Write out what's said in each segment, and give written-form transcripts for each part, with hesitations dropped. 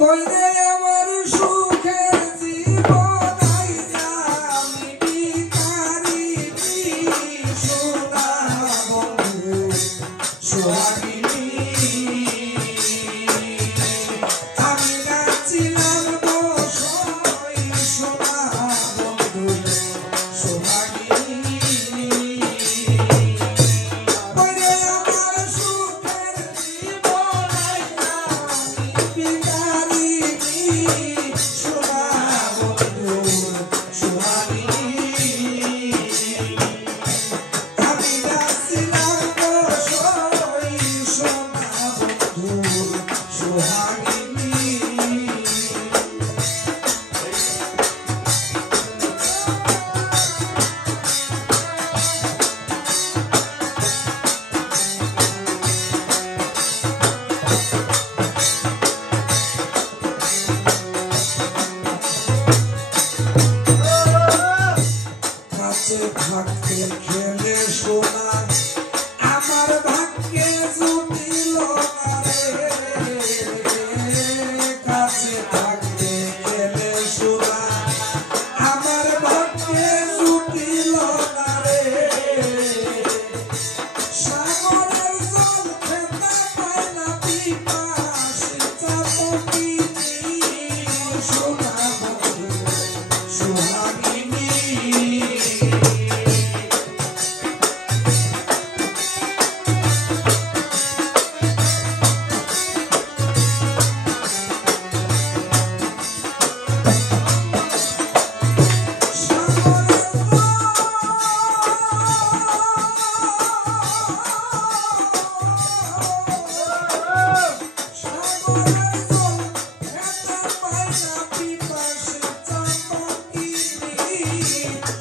কইরে আমার সুখের জীবন আইয়া আমি ভিখারি সোনা বন্ধু সোহাগিনী আমি নাচিলাম বসই সোনা বন্ধু সোহাগিনী কইরে আমার সুখের জীবন আইয়া আমি ভিখারি সোনা বন্ধু সোহাগিনী আমি নাচিলাম বসই সোনা বন্ধু সোহাগিনী কাছে থাকতে খেলে সোনা আমার ভাগ্যে জুটিল না রে কাছে থাকতে খেলে সোনা আমার ভাগ্যে জুটিল না রে সাগরের জল খেতে পায় না পিপাসী চাতকিনী সোনা বন্ধু সোহাগিনী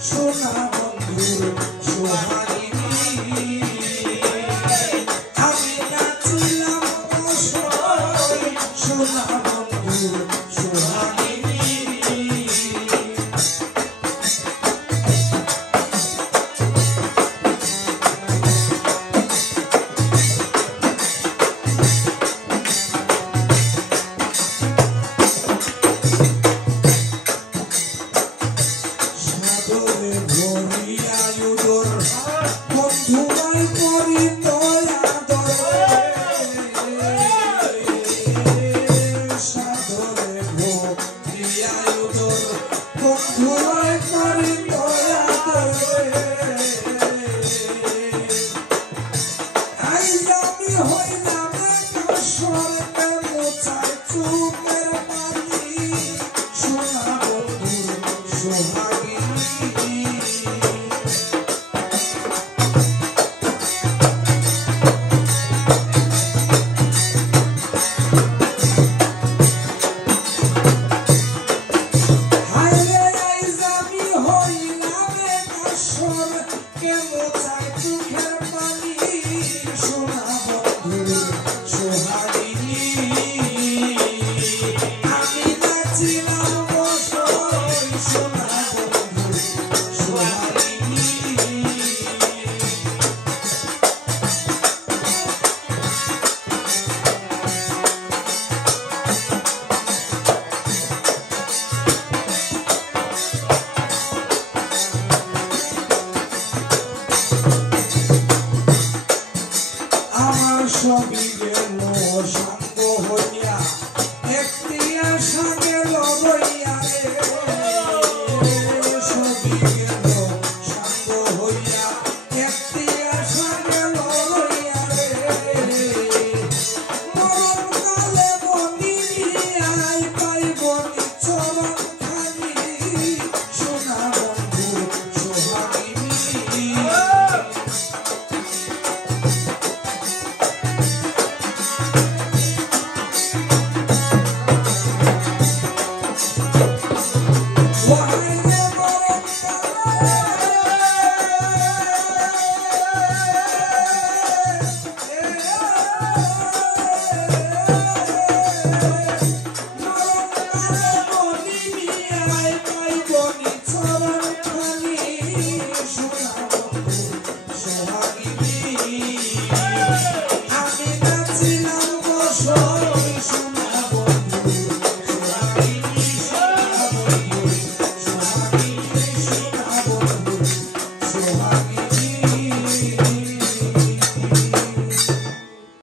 সোনা বন্ধুর সোহাগিনী আমি নাচিলাম বসই সোনা বন্ধুর সোহাগিনী সাগরে ভরিয়া উদর বন্ধুরাই করিত আদর সাগরে ভরিয়া উদর বন্ধুরাই করিত আদর আইজ আমি হইলাম স্বর্গে মোছায় চুপের পানি সোনা বন্ধুর সোহাগিনী হায়রে আইজ আমি হইলাম স্বর্গে মোছায় চোখের পানি সোনা বন্ধুর সোহাগিনী আমি নাচিলাম বসই সোনা বন্ধুর সোহাগিনী আমার সবই গেল সাঙ্গ হইয়া একটি আশা গেল রইয়া রে